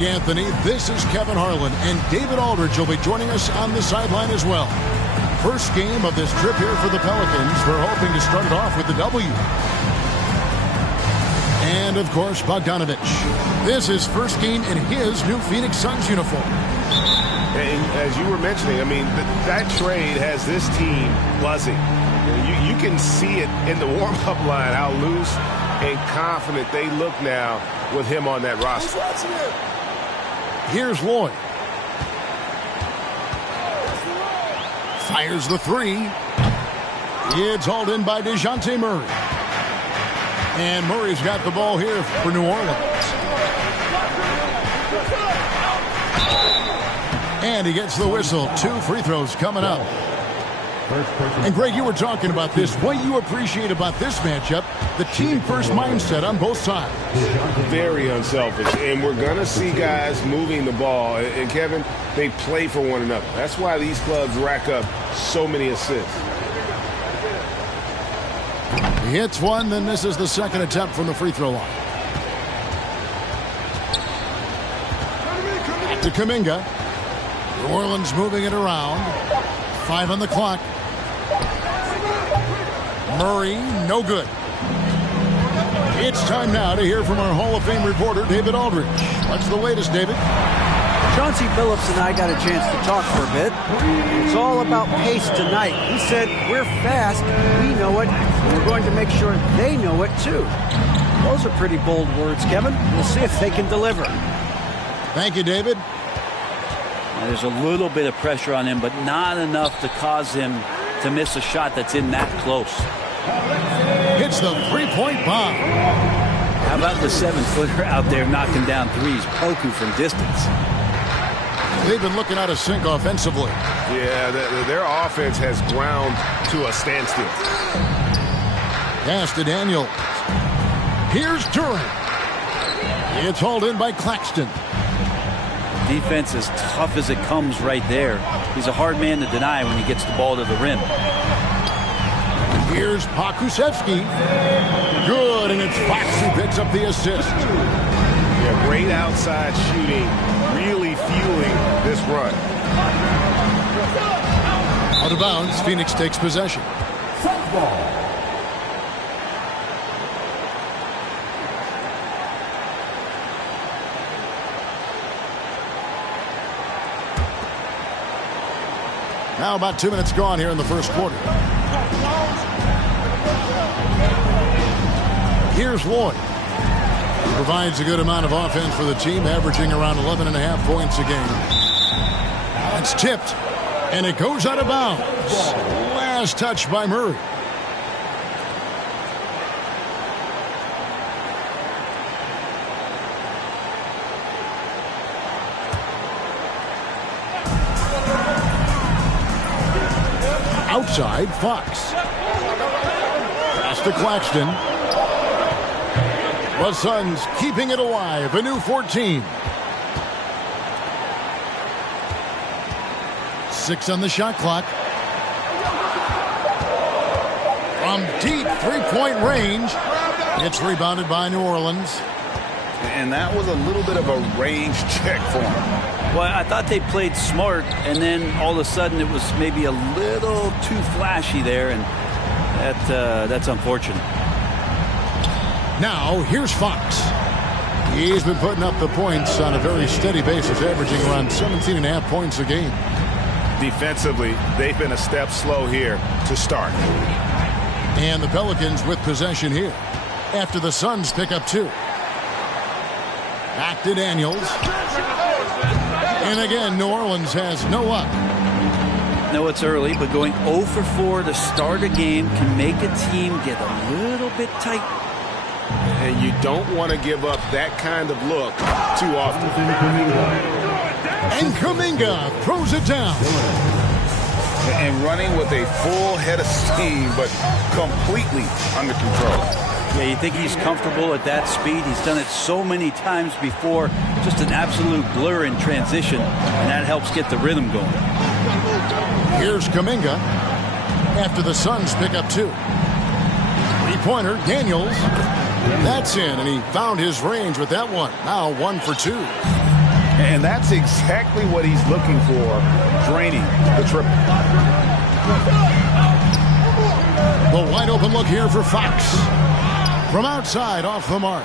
Anthony, this is Kevin Harlan, and David Aldridge will be joining us on the sideline as well. First game of this trip here for the Pelicans. We're hoping to start it off with the W. And, of course, Bogdanovich. This is first game in his new Phoenix Suns uniform. And as you were mentioning, I mean, that trade has this team buzzing. You can see it in the warm-up line, how loose and confident they look now with him on that roster. Here's Lloyd. Fires the three. It's hauled in by DeJounte Murray. And Murray's got the ball here for New Orleans. And he gets the whistle. 2 free throws coming up. And Greg, you were talking about this. What you appreciate about this matchup, the team-first mindset on both sides. Very unselfish. And we're going to see guys moving the ball. And, Kevin, they play for one another. That's why these clubs rack up so many assists. He hits one, then misses the second attempt from the free throw line. Back to Kuminga. New Orleans moving it around. 5 on the clock. Murray, no good. It's time now to hear from our Hall of Fame reporter, David Aldridge. What's the latest, David? Chauncey Billups and I got a chance to talk for a bit. It's all about pace tonight. He said, we're fast, we know it, and we're going to make sure they know it too. Those are pretty bold words, Kevin. We'll see if they can deliver. Thank you, David. There's a little bit of pressure on him, but not enough to cause him to miss a shot that's in that close. Hits the three-point bomb. How about the 7-footer out there knocking down threes, Poku from distance? They've been looking out of sync offensively. Yeah, their offense has ground to a standstill. Pass to Daniels. Here's Durant. It's hauled in by Claxton. Defense as tough as it comes right there. He's a hard man to deny when he gets the ball to the rim. Here's Pokusevski. Good, and it's Fox who picks up the assist. Yeah, great outside shooting, really fueling this run. Out of bounds, Phoenix takes possession. Now about 2 minutes gone here in the first quarter. Here's Lloyd. Provides a good amount of offense for the team, averaging around 11.5 points a game. It's tipped, and it goes out of bounds. Last touch by Murray. Outside, Fox. Pass to Claxton. The Suns keeping it alive. A new 14. 6 on the shot clock. From deep three-point range. It's rebounded by New Orleans. And that was a little bit of a range check for him. Well, I thought they played smart, and then all of a sudden it was maybe a little too flashy there, and that's unfortunate. Now, here's Fox. He's been putting up the points on a very steady basis, averaging around 17.5 points a game. Defensively, they've been a step slow here to start. And the Pelicans with possession here after the Suns pick up 2. Back to Daniels. And again, New Orleans has no up. No, it's early, but going 0 for 4 to start a game can make a team get a little bit tight. And you don't want to give up that kind of look too often. And Kuminga throws it down. And running with a full head of steam, but completely under control. Yeah, you think he's comfortable at that speed. He's done it so many times before. Just an absolute blur in transition, and that helps get the rhythm going. Here's Kuminga after the Suns pick up 2. Three-pointer, Daniels. That's in, and he found his range with that one. Now 1 for 2. And that's exactly what he's looking for, draining the triple. The wide open look here for Fox. From outside, off the mark.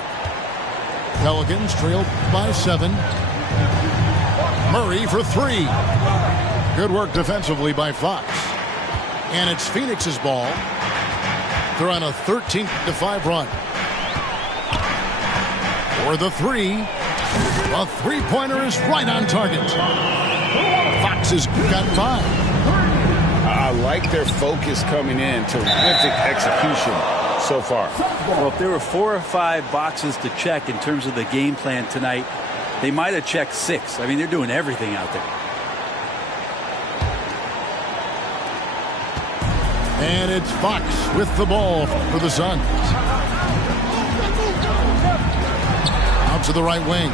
Pelicans trailed by 7. Murray for 3. Good work defensively by Fox. And it's Phoenix's ball. They're on a 13-5 run. For the 3. A three-pointer is right on target. Fox has got 5. I like their focus coming in. Terrific execution so far. Well, if there were 4 or 5 boxes to check in terms of the game plan tonight, they might have checked 6. I mean, they're doing everything out there. And it's Fox with the ball for the Suns. Out to the right wing.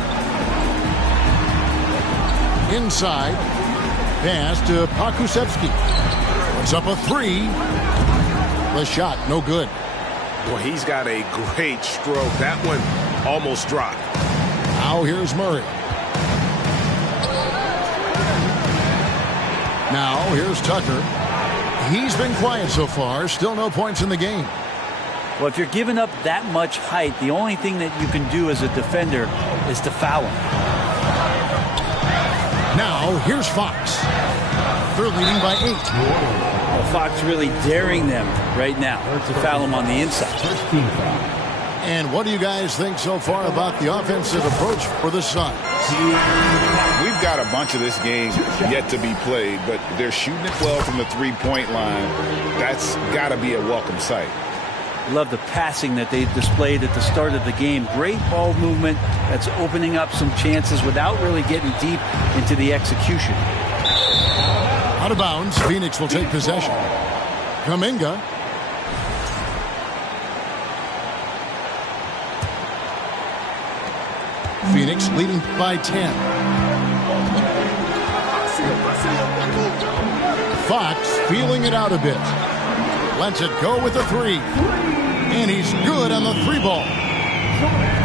Inside. Pass to Pokusevski. Puts up a 3. The shot, no good. Well, he's got a great stroke. That one almost dropped. Now here's Murray. Now here's Tucker. He's been quiet so far. Still no points in the game. Well, if you're giving up that much height, the only thing that you can do as a defender is to foul him. Now here's Fox. They're leading by 8. Well, Fox really daring them right now to foul him on the inside. And what do you guys think so far about the offensive approach for the Suns? We've got a bunch of this game yet to be played, but they're shooting it well from the three-point line. That's got to be a welcome sight. Love the passing that they displayed at the start of the game. Great ball movement that's opening up some chances without really getting deep into the execution. Out of bounds, Phoenix will take possession. Kuminga. Phoenix leading by 10. Fox feeling it out a bit. Lets it go with the 3. And he's good on the 3 ball.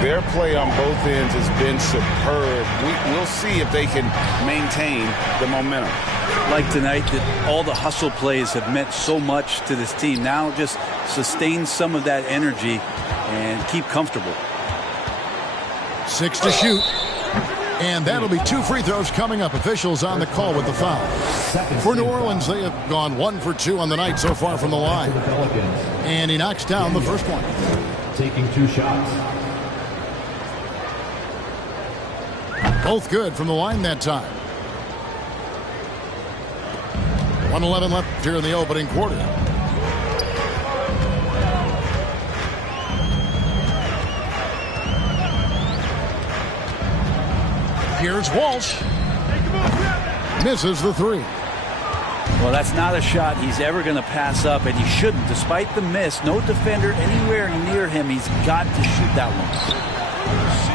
Their play on both ends has been superb. We'll see if they can maintain the momentum. Like tonight, that all the hustle plays have meant so much to this team. Now just sustain some of that energy and keep comfortable. 6 to shoot. And that'll be 2 free throws coming up. Officials on the call with the foul. For New Orleans, they have gone 1 for 2 on the night so far from the line. And he knocks down the first one. Taking 2 shots. Both good from the line that time. 1:11 left here in the opening quarter. Here's Walsh. Misses the 3. Well, that's not a shot he's ever going to pass up, and he shouldn't. Despite the miss, no defender anywhere near him. He's got to shoot that one.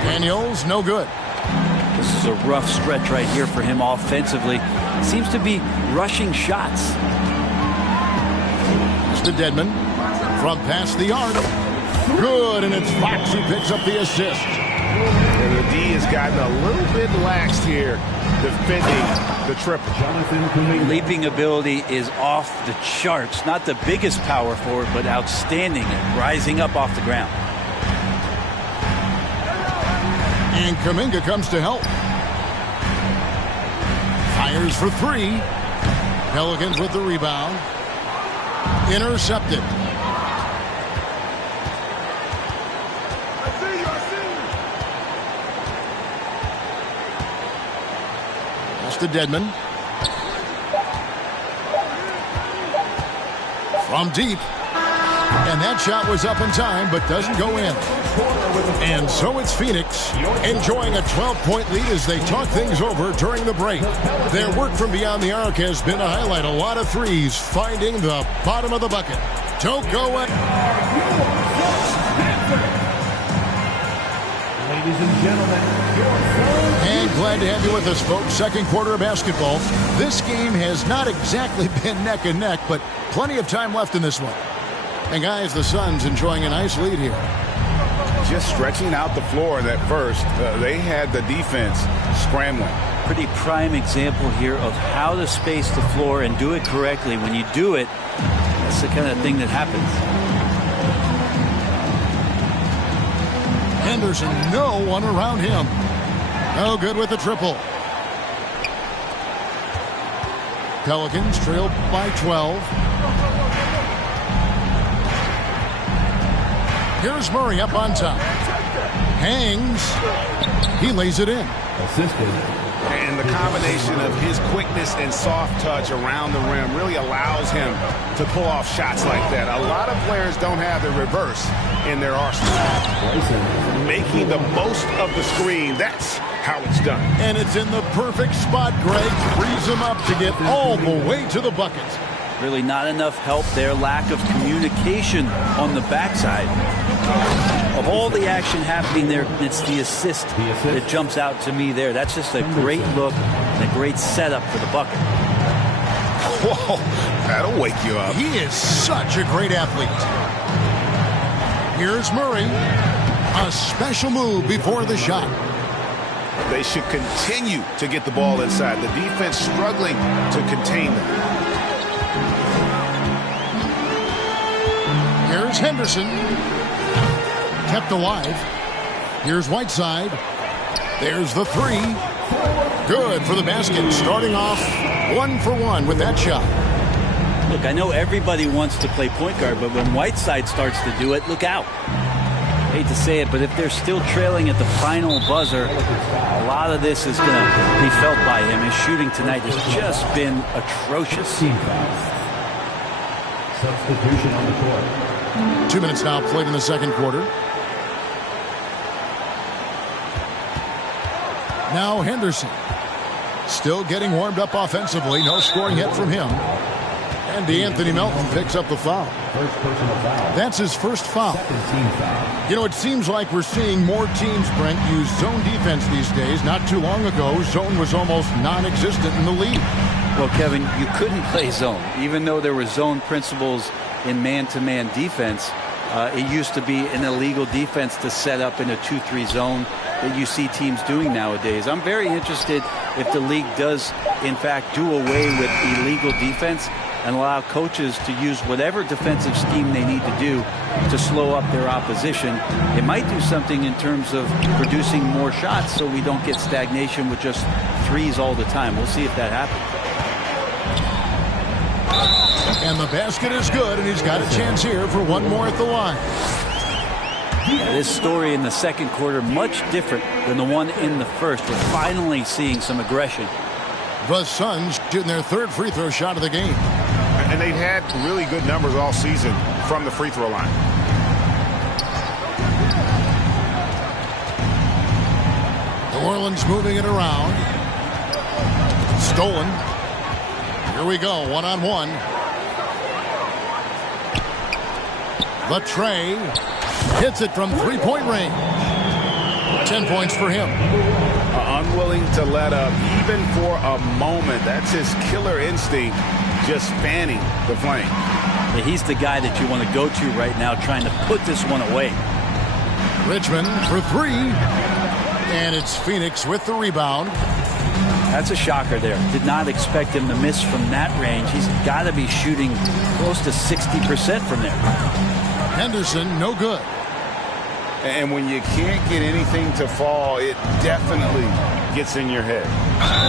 Daniels, no good. This is a rough stretch right here for him offensively. Seems to be rushing shots. It's to Dedmon. From past the arc. Good, and it's Fox who picks up the assist. And the D has gotten a little bit laxed here defending the triple. Leaping ability is off the charts. Not the biggest power forward, but outstanding at rising up off the ground. And Kuminga comes to help. Fires for 3. Pelicans with the rebound. Intercepted. That's to Dedmon. From deep. And that shot was up in time, but doesn't go in. And so it's Phoenix enjoying a 12-point lead as they talk things over during the break. Their work from beyond the arc has been to highlight a lot of threes, finding the bottom of the bucket. Don't go away. Ladies and gentlemen, And glad to have you with us, folks. Second quarter of basketball. This game has not exactly been neck and neck, but plenty of time left in this one. And guys, the Suns enjoying a nice lead here. just stretching out the floor in that first. They had the defense scrambling. Pretty prime example here of how to space the floor and do it correctly. When you do it, that's the kind of thing that happens. Henderson, no one around him. No good with the triple. Pelicans trail by 12. Here's Murray up on top. Hangs. He lays it in. Assisted. And the combination of his quickness and soft touch around the rim really allows him to pull off shots like that. A lot of players don't have the reverse in their arsenal. Making the most of the screen, that's how it's done. And it's in the perfect spot, Greg. Frees him up to get all the way to the bucket. Really not enough help there. Lack of communication on the backside. Of all the action happening there, it's the assist that jumps out to me there. That's just a great look and a great setup for the bucket. Whoa, that'll wake you up. He is such a great athlete. Here's Murray. A special move before the shot. They should continue to get the ball inside. The defense struggling to contain them. Here's Henderson. Kept alive. Here's Whiteside. There's the three. Good for the basket. Starting off 1 for 1 with that shot. Look, I know everybody wants to play point guard, but when Whiteside starts to do it, look out. I hate to say it, but if they're still trailing at the final buzzer, a lot of this is going to be felt by him. His shooting tonight has just been atrocious. Substitution on the court. 2 minutes now played in the second quarter. Now Henderson. Still getting warmed up offensively. No scoring yet from him. And DeAnthony Melton picks up the foul. First personal foul. That's his first foul. Second team foul. You know, it seems like we're seeing more teams, Brent, use zone defense these days. Not too long ago, zone was almost non-existent in the league. Well, Kevin, you couldn't play zone. Even though there were zone principles in man-to-man defense, it used to be an illegal defense to set up in a 2-3 zone that you see teams doing nowadays. I'm very interested if the league does, in fact, do away with illegal defense and allow coaches to use whatever defensive scheme they need to do to slow up their opposition. It might do something in terms of producing more shots so we don't get stagnation with just threes all the time. We'll see if that happens. And the basket is good, and he's got a chance here for one more at the line. Yeah, this story in the second quarter, much different than the one in the first. We're finally seeing some aggression. The Suns shooting their third free throw shot of the game. And they've had really good numbers all season from the free throw line. New Orleans moving it around. Stolen. Here we go, one-on-one. Latrey hits it from three-point range. 10 points for him. Unwilling to let up even for a moment. That's his killer instinct, just fanning the flame. Yeah, he's the guy that you want to go to right now, trying to put this one away. Richmond for three. And it's Phoenix with the rebound. That's a shocker there. Did not expect him to miss from that range. He's got to be shooting close to 60% from there. Henderson, no good. And when you can't get anything to fall, it definitely gets in your head.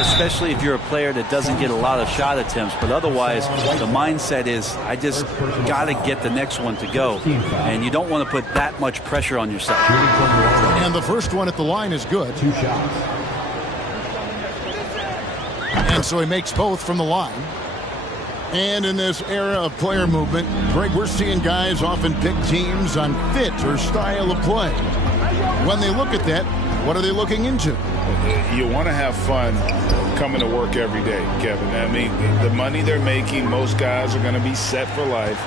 Especially if you're a player that doesn't get a lot of shot attempts. But otherwise, the mindset is, I just got to get the next one to go. And you don't want to put that much pressure on yourself. And the first one at the line is good. 2 shots. And so he makes both from the line. And in this era of player movement, Greg, we're seeing guys often pick teams on fit or style of play. When they look at that, what are they looking into? You want to have fun coming to work every day, Kevin. I mean, the money they're making, most guys are going to be set for life.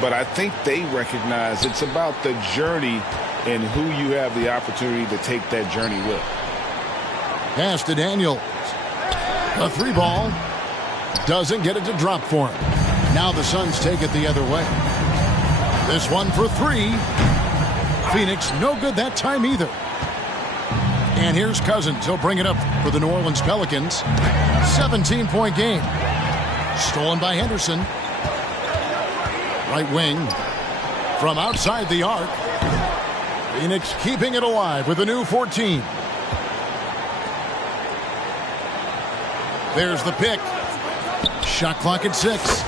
But I think they recognize it's about the journey and who you have the opportunity to take that journey with. Pass to Daniels. A three ball. Doesn't get it to drop for him. Now the Suns take it the other way. This one for three. Phoenix, no good that time either. And here's Cousins. He'll bring it up for the New Orleans Pelicans. 17-point game. Stolen by Henderson. Right wing from outside the arc. Phoenix keeping it alive with a new 14. There's the pick. Shot clock at 6.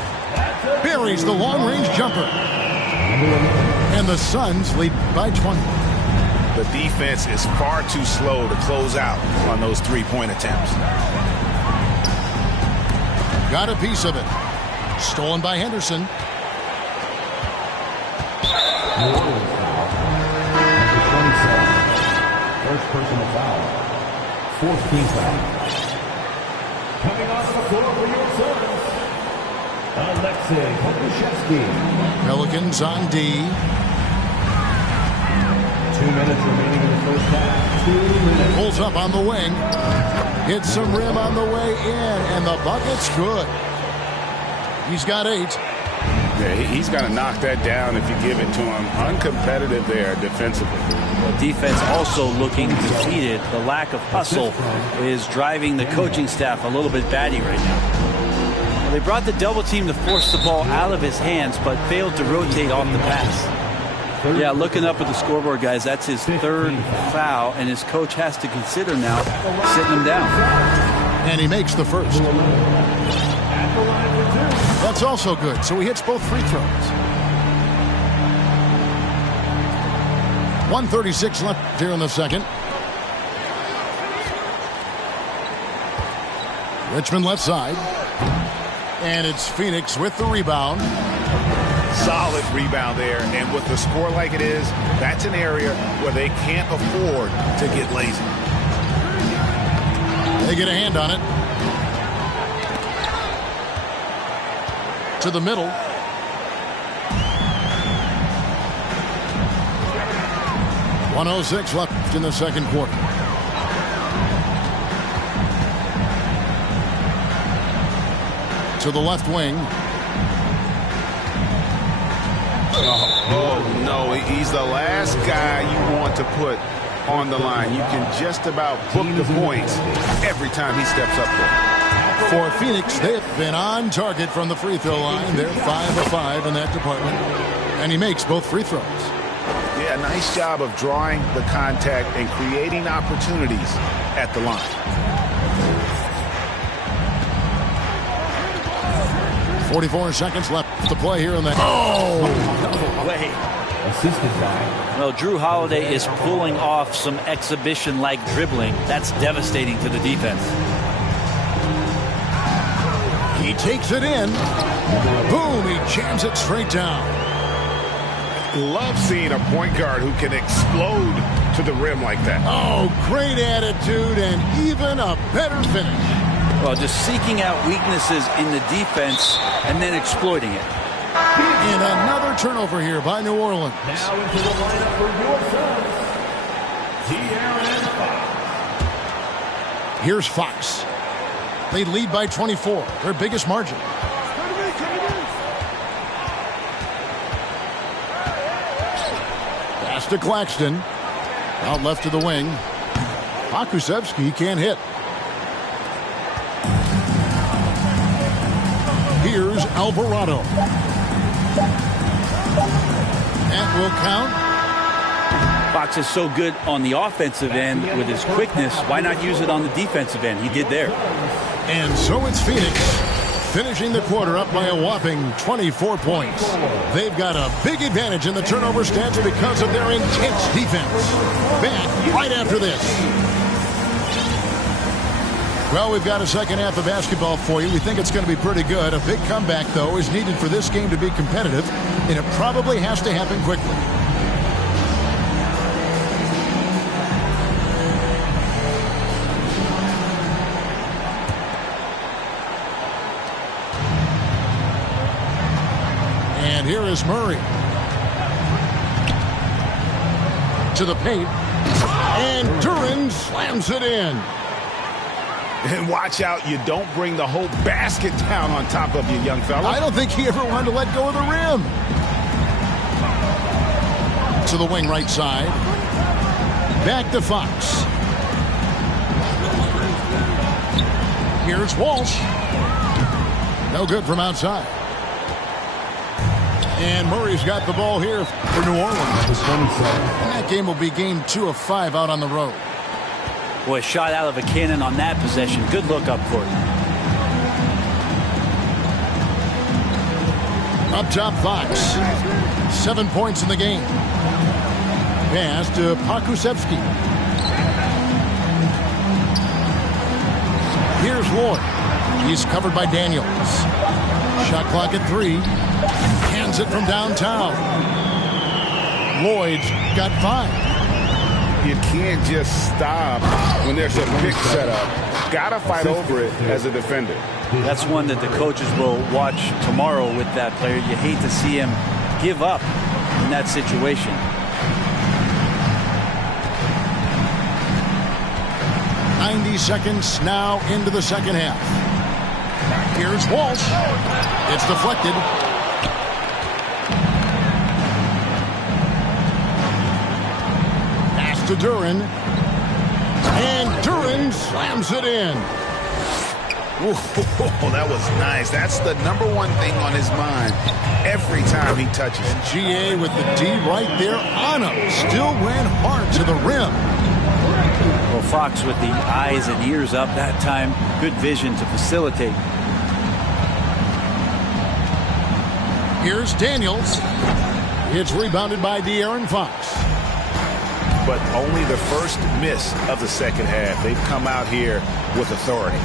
Buries the long-range jumper. And the Suns lead by 20. The defense is far too slow to close out on those three-point attempts. Got a piece of it. Stolen by Henderson. New Orleans foul. Number 27. First personal foul. Fourth team foul. Coming onto the floor for your Suns, Alexei Pokusevski. Pelicans on D. 2 minutes remaining in the first half. 2 minutes. Pulls up on the wing. Hits some rim on the way in, and the bucket's good. He's got 8. Yeah, he's got to knock that down if you give it to him. Uncompetitive there defensively. Well, defense also looking defeated. The lack of hustle is driving the coaching staff a little bit batty right now. Well, they brought the double team to force the ball out of his hands, but failed to rotate off the pass. Yeah, looking up at the scoreboard, guys, that's his 3rd foul, and his coach has to consider now sitting him down. And he makes the first. That's also good, so he hits both free throws. 1:36 left here in the second. Richmond left side. And it's Phoenix with the rebound. Solid rebound there, and with the score like it is, that's an area where they can't afford to get lazy. They get a hand on it. To the middle. .106 left in the second quarter. To the left wing. Oh, no, he's the last guy you want to put on the line. You can just about book the points every time he steps up there. For Phoenix, they've been on target from the free throw line. They're 5 of 5 in that department. And he makes both free throws. Yeah, nice job of drawing the contact and creating opportunities at the line. 44 seconds left to play here in the... No way. Assisted by. Well, Drew Holiday is pulling off some exhibition-like dribbling. That's devastating to the defense. He takes it in. Boom, he jams it straight down. Love seeing a point guard who can explode to the rim like that. Oh, great attitude and even a better finish. Well, just seeking out weaknesses in the defense and then exploiting it. And another turnover here by New Orleans. Now into the lineup for your Suns, De'Aaron Fox. Here's Fox. They lead by 24, their biggest margin. Pass to Claxton. Out left to the wing. Pokusevski can't hit. Here's Alvarado. That will count. Fox is so good on the offensive end with his quickness. Why not use it on the defensive end? He did there. And so it's Phoenix finishing the quarter up by a whopping 24 points. They've got a big advantage in the turnover stats because of their intense defense. Back right after this. Well, we've got a second half of basketball for you. We think it's going to be pretty good. A big comeback, though, is needed for this game to be competitive, and it probably has to happen quickly. And here is Murray. To the paint. And Duren slams it in. And watch out, you don't bring the whole basket down on top of you, young fella. I don't think he ever wanted to let go of the rim. to the wing right side. Back to Fox. Here's Walsh. No good from outside. And Murray's got the ball here for New Orleans. And that game will be game 2 of 5 out on the road. Boy, shot out of a cannon on that possession. Good look up court. Up top, Fox. 7 points in the game. Pass to Pokusevski. Here's Lloyd. He's covered by Daniels. Shot clock at 3. Hands it from downtown. Lloyd's got 5. You can't just stop when there's a pick set up. Got to fight over it as a defender. That's one that the coaches will watch tomorrow with that player. You hate to see him give up in that situation. Seconds now into the second half. Here's Walsh. It's deflected. Pass to Duren. And Duren slams it in. Whoa, that was nice. That's the #1 thing on his mind every time he touches it. GA with the D right there on him. Still went hard to the rim. Well, Fox with the eyes and ears up that time. Good vision to facilitate. Here's Daniels. It's rebounded by De'Aaron Fox. But only the first miss of the second half. They've come out here with authority.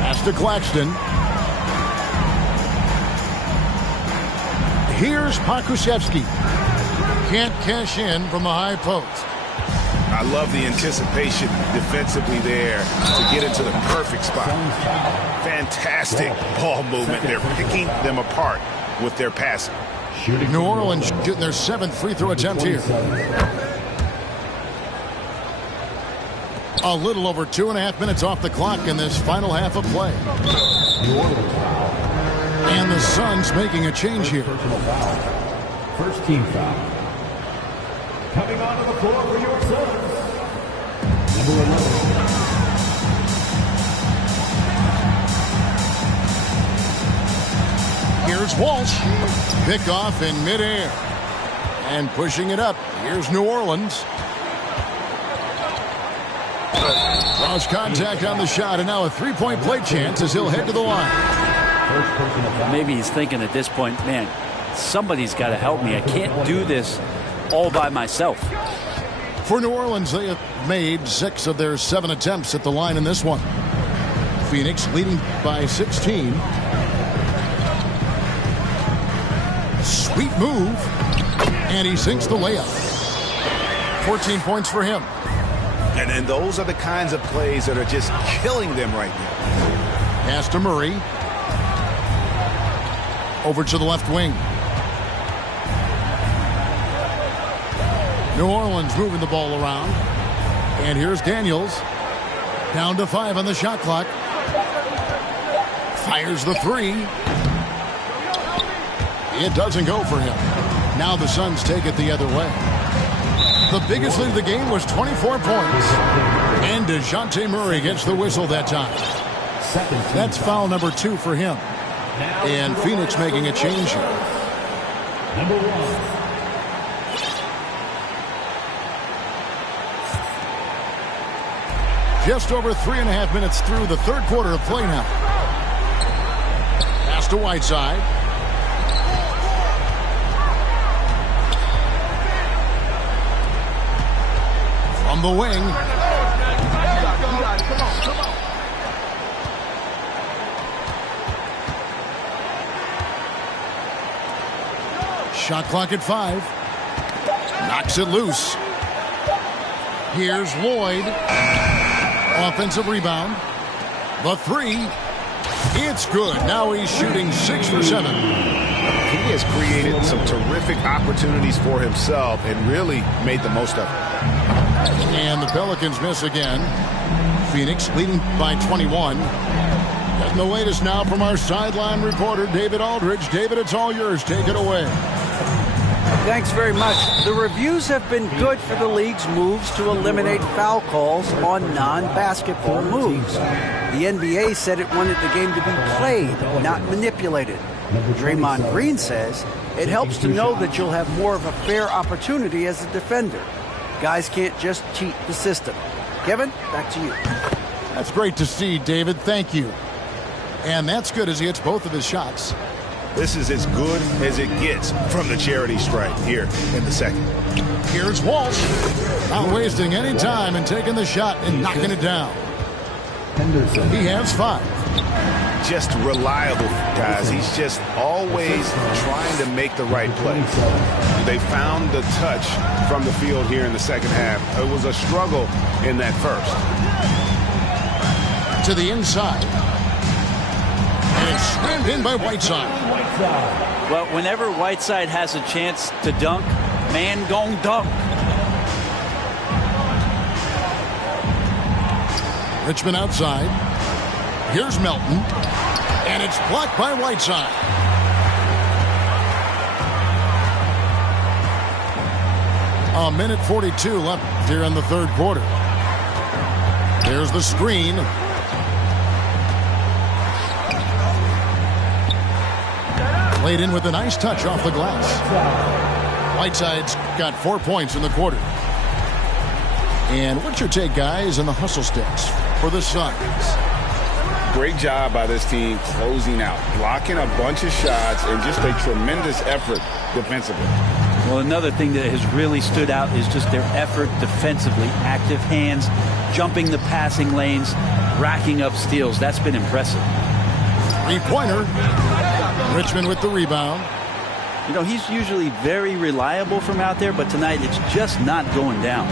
Pass to Claxton. Here's Pokusevski. Can't cash in from the high post. I love the anticipation defensively there to get into the perfect spot. Fantastic ball movement. They're picking them apart with their passing. New Orleans shooting their 7th free throw attempt here. A little over 2.5 minutes off the clock in this final half of play. And the Suns making a change here. First team foul. Coming onto the floor for your Suns, number 11. Here's Walsh. Pick off in midair. And pushing it up. Here's New Orleans. Lost contact on the shot, and now a three-point play chance as he'll head to the line. Maybe he's thinking at this point, man, somebody's got to help me. I can't do this all by myself. For New Orleans, they have made 6 of their 7 attempts at the line in this one. Phoenix leading by 16. Sweet move. And he sinks the layup. 14 points for him. And those are the kinds of plays that are just killing them right now. Pass to Murray. Over to the left wing. New Orleans moving the ball around. And here's Daniels. Down to 5 on the shot clock. Fires the 3. It doesn't go for him. Now the Suns take it the other way. The biggest lead of the game was 24 points. And DeJounte Murray gets the whistle that time. That's foul number 2 for him. And Phoenix making a change here. Number 1. Just over 3.5 minutes through the third quarter of play now. Pass to Whiteside. From the wing. Shot clock at 5. Knocks it loose. Here's Lloyd. Offensive rebound. The 3. It's good. Now he's shooting 6 for 7. He has created some terrific opportunities for himself and really made the most of it. And the Pelicans miss again. Phoenix leading by 21. Getting the latest now from our sideline reporter, David Aldridge. David, it's all yours. Take it away. Thanks very much. The reviews have been good for the league's moves to eliminate foul calls on non-basketball moves. The NBA said it wanted the game to be played, not manipulated. Draymond Green says it helps to know that you'll have more of a fair opportunity as a defender. Guys can't just cheat the system. Kevin, back to you. That's great to see, David. Thank you. And that's good as he hits both of his shots. This is as good as it gets from the charity stripe here in the second. Here's Walsh. Not wasting any time and taking the shot and knocking it down. Henderson. He has 5. Just reliable, guys. He's just always trying to make the right play. They found the touch from the field here in the second half. It was a struggle in that first. To the inside. And it's slammed in by Whiteside. Well, whenever Whiteside has a chance to dunk, man gon' dunk. Richmond outside. Here's Melton. And it's blocked by Whiteside. A minute 42 left here in the third quarter. Here's the screen. Played in with a nice touch off the glass. Whiteside's got 4 points in the quarter. And what's your take, guys, on the hustle sticks for the Suns? Great job by this team closing out, blocking a bunch of shots, and just a tremendous effort defensively. Well, another thing that has really stood out is just their effort defensively. Active hands, jumping the passing lanes, racking up steals. That's been impressive. Three-pointer. Richmond with the rebound. You know, he's usually very reliable from out there, but tonight it's just not going down.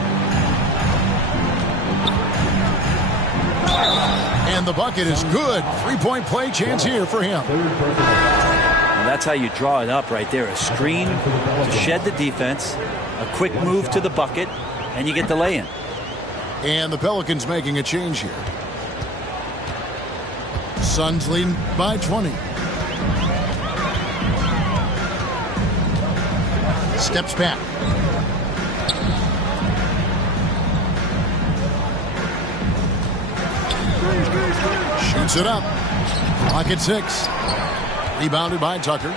And the bucket is good. Three-point play chance here for him. And that's how you draw it up right there. A screen to shed the defense, a quick move to the bucket, and you get the lay-in. And the Pelicans making a change here. Suns lead by 20. Steps back. Shoots it up. Clock at 6. Rebounded by Tucker.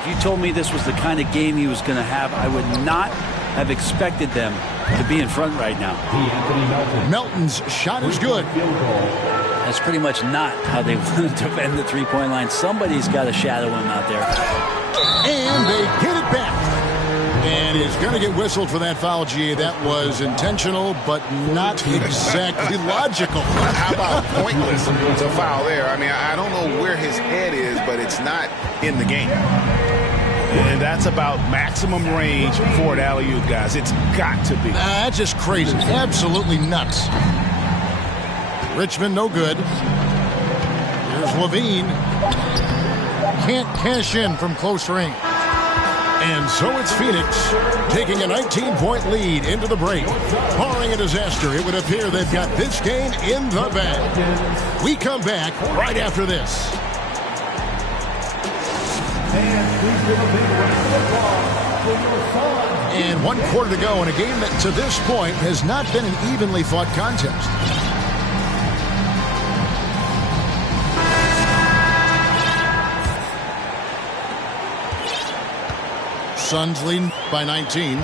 If you told me this was the kind of game he was going to have, I would not have expected them to be in front right now. Melton's shot is good. That's pretty much not how they want to defend the three-point line. Somebody's got to shadow him out there. And they get it back. And he's going to get whistled for that foul, G. That was intentional, but not exactly logical. How about pointless to foul there? I mean, I don't know where his head is, but it's not in the game. And that's about maximum range for an alley-oop, guys. It's got to be. That's just crazy. Absolutely nuts. Richmond, no good. Here's Levine. Can't cash in from close range. And so it's Phoenix taking a 19-point lead into the break. Barring a disaster, it would appear they've got this game in the bag. We come back right after this. And 1 quarter to go in a game that to this point has not been an evenly fought contest. Suns lead by 19.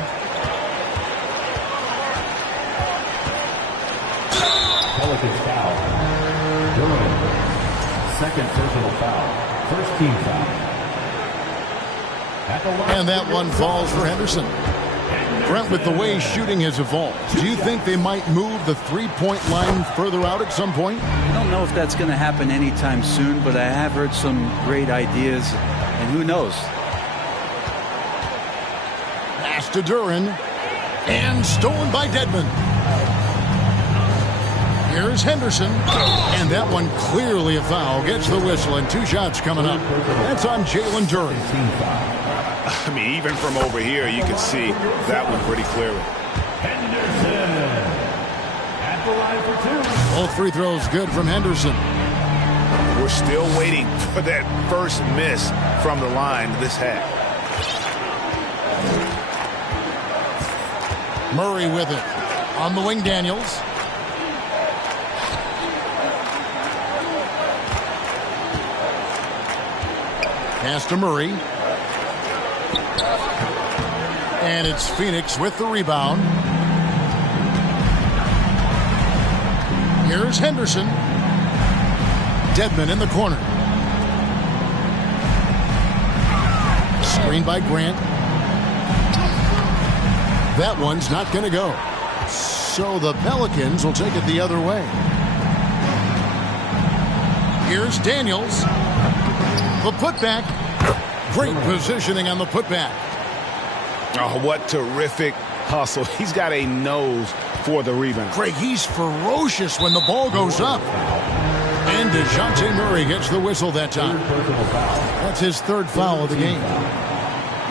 Pelicans foul. Durham. Second personal foul. First team foul. And that one falls for Henderson. Brent, with the way shooting has evolved, do you think they might move the three-point line further out at some point? I don't know if that's going to happen anytime soon, but I have heard some great ideas, and who knows? Pass to Duran, and stolen by Dedmon. Here's Henderson, and that one clearly a foul. Gets the whistle, and 2 shots coming up. That's on Jalen Duran. I mean, even from over here, you can see that one pretty clearly. Henderson at the line for 2. Both free throws good from Henderson. we're still waiting for that first miss from the line this half. Murray with it. On the wing, Daniels. Pass to Murray. And it's Phoenix with the rebound. Here's Henderson. Dedmon in the corner. Screen by Grant. That one's not going to go. So the Pelicans will take it the other way. Here's Daniels. The putback. Great positioning on the putback. Oh, what terrific hustle. He's got a nose for the rebound. Craig, he's ferocious when the ball goes up. And DeJounte Murray gets the whistle that time. That's his third foul of the game.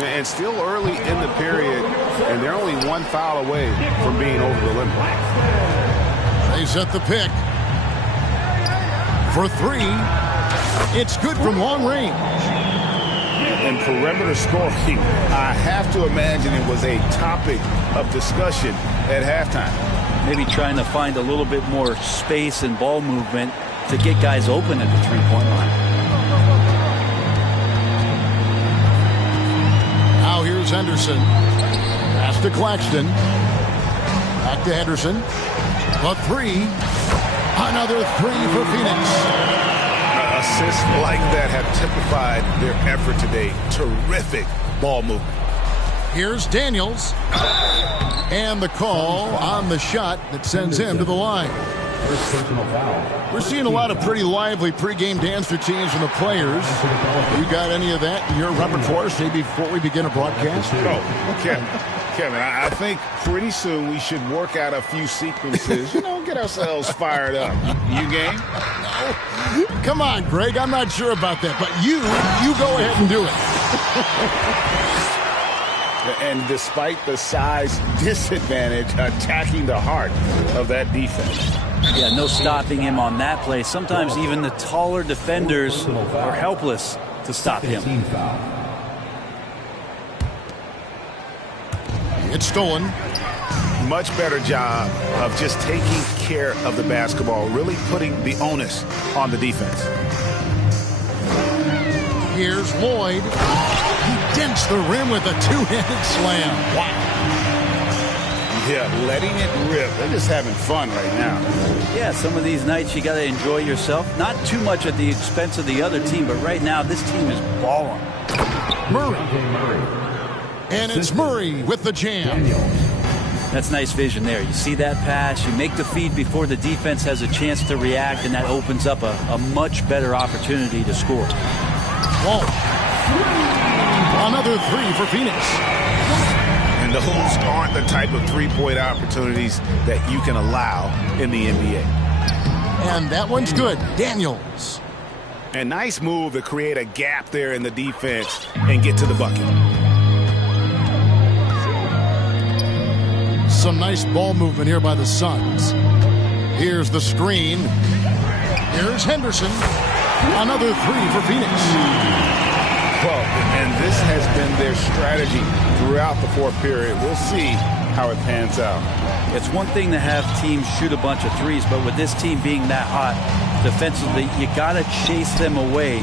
And still early in the period, and they're only one foul away from being over the limit. They set the pick. For three, it's good from long range. And perimeter scoring, I have to imagine it was a topic of discussion at halftime. Maybe trying to find a little bit more space and ball movement to get guys open at the three-point line. Now here's Henderson. Pass to Claxton. Back to Henderson. A three. Another three for Phoenix. Assists like that have typified their effort today. Terrific ball movement. Here's Daniels. And the call on the shot that sends him to the line. First personal foul. We're seeing a lot of pretty lively pregame dance routines from the players. You got any of that in your repertoire, say, before we begin a broadcast? Oh, Kevin, I think pretty soon we should work out a few sequences, get ourselves fired up. You game? No. Come on, Greg. I'm not sure about that, but you go ahead and do it. And despite the size disadvantage, attacking the heart of that defense. Yeah, no stopping him on that play. Sometimes even the taller defenders are helpless to stop him. It's stolen. Much better job of just taking care of the basketball, really putting the onus on the defense. Here's Lloyd. He dents the rim with a two-handed slam. Wow. Yeah, letting it rip. They're just having fun right now. Yeah, some of these nights you got to enjoy yourself. Not too much at the expense of the other team, but right now this team is balling. Murray. And it's Murray with the jam. That's nice vision there. You see that pass, you make the feed before the defense has a chance to react, and that opens up a much better opportunity to score. Whoa. Another three for Phoenix. And those aren't the type of three-point opportunities that you can allow in the NBA. And that one's good. Daniels. A nice move to create a gap there in the defense and get to the bucket. Some nice ball movement here by the Suns. Here's the screen. Here's Henderson. Another three for Phoenix. Well, and this has been their strategy throughout the fourth period. We'll see how it pans out. It's one thing to have teams shoot a bunch of threes, but with this team being that hot defensively, you got to chase them away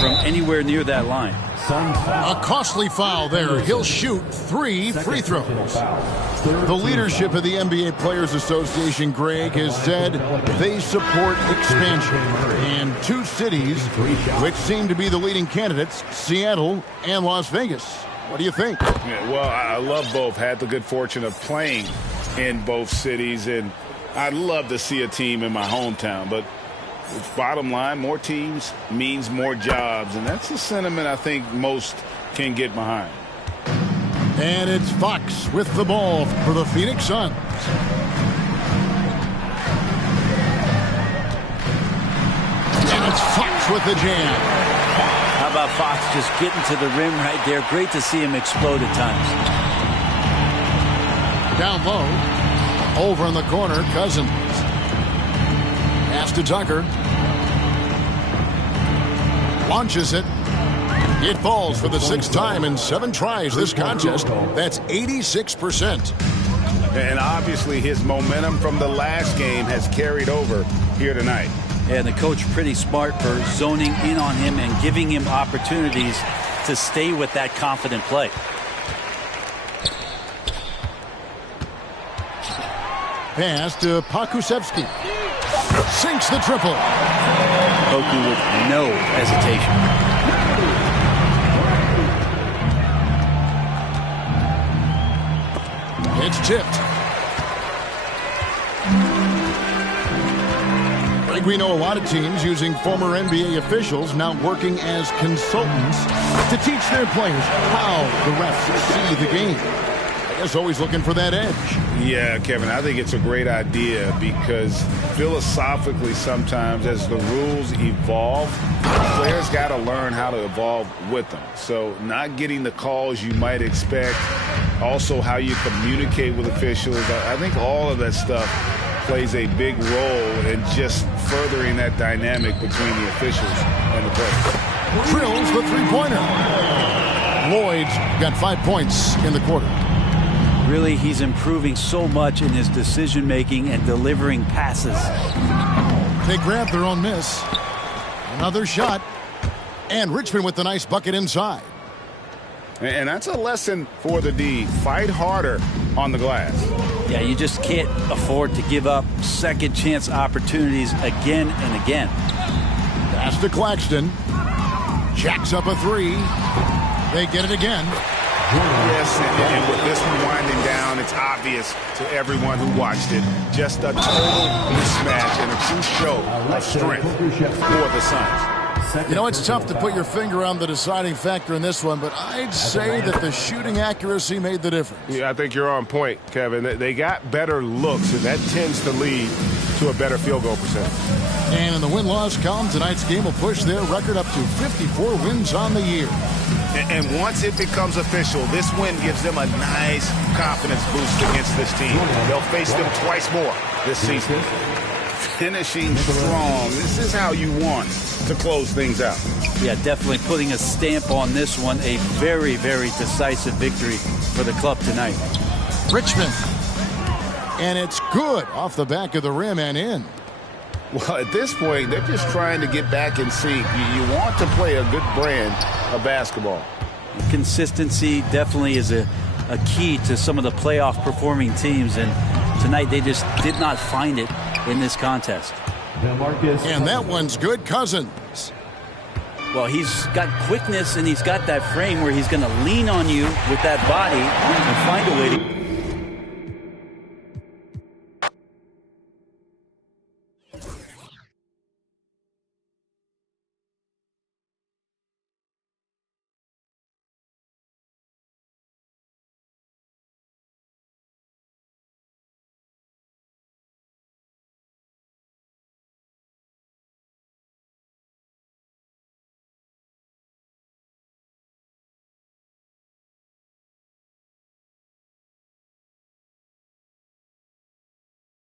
from anywhere near that line. A costly foul there. He'll shoot 3 free throws. The leadership of the NBA Players Association, Greg, has said they support expansion. And two cities which seem to be the leading candidates, Seattle and Las Vegas. What do you think? Yeah, well, I love both. Had the good fortune of playing in both cities, and I'd love to see a team in my hometown, but bottom line, more teams means more jobs, and that's the sentiment I think most can get behind. And it's Fox with the ball for the Phoenix Suns. And it's Fox with the jam. How about Fox just getting to the rim right there? Great to see him explode at times. Down low. Over in the corner, Cousins. Pass to Tucker. Launches it. It falls for the 6th time in 7 tries this contest. That's 86%. And obviously his momentum from the last game has carried over here tonight. And the coach pretty smart for zoning in on him and giving him opportunities to stay with that confident play. Pass to Pokusevski. Sinks the triple. Poku with no hesitation. It's tipped. I think we know a lot of teams using former NBA officials now working as consultants to teach their players how the refs see the game. I guess always looking for that edge. Yeah, Kevin, I think it's a great idea because philosophically sometimes as the rules evolve, players got to learn how to evolve with them. So not getting the calls you might expect, also how you communicate with officials. I think all of that stuff plays a big role in just furthering that dynamic between the officials and the players. Drills the three-pointer. Lloyd's got 5 points in the quarter. Really, he's improving so much in his decision-making and delivering passes. They grab their own miss. Another shot. And Richmond with the nice bucket inside. And that's a lesson for the D. Fight harder on the glass. Yeah, you just can't afford to give up second chance opportunities again and again. Pass to Claxton. Jacks up a 3. They get it again. Yes, and with this one winding down, it's obvious to everyone who watched it. Just a total mismatch and a true show of strength for the Suns. You know, it's tough to put your finger on the deciding factor in this one, but I'd say that the shooting accuracy made the difference. Yeah, I think you're on point, Kevin. They got better looks, and that tends to lead to a better field goal percentage. And in the win-loss column, tonight's game will push their record up to 54 wins on the year. And once it becomes official, this win gives them a nice confidence boost against this team. They'll face them twice more this season. Finishing strong. This is how you want to close things out. Yeah, definitely putting a stamp on this one. A very, very decisive victory for the club tonight. Richmond. And it's good off the back of the rim and in. Well, at this point, they're just trying to get back in sync. You want to play a good brand of basketball. Consistency definitely is a key to some of the playoff performing teams, and tonight they just did not find it in this contest. And that one's good. Cousins. Well, he's got quickness and he's got that frame where he's going to lean on you with that body and find a way to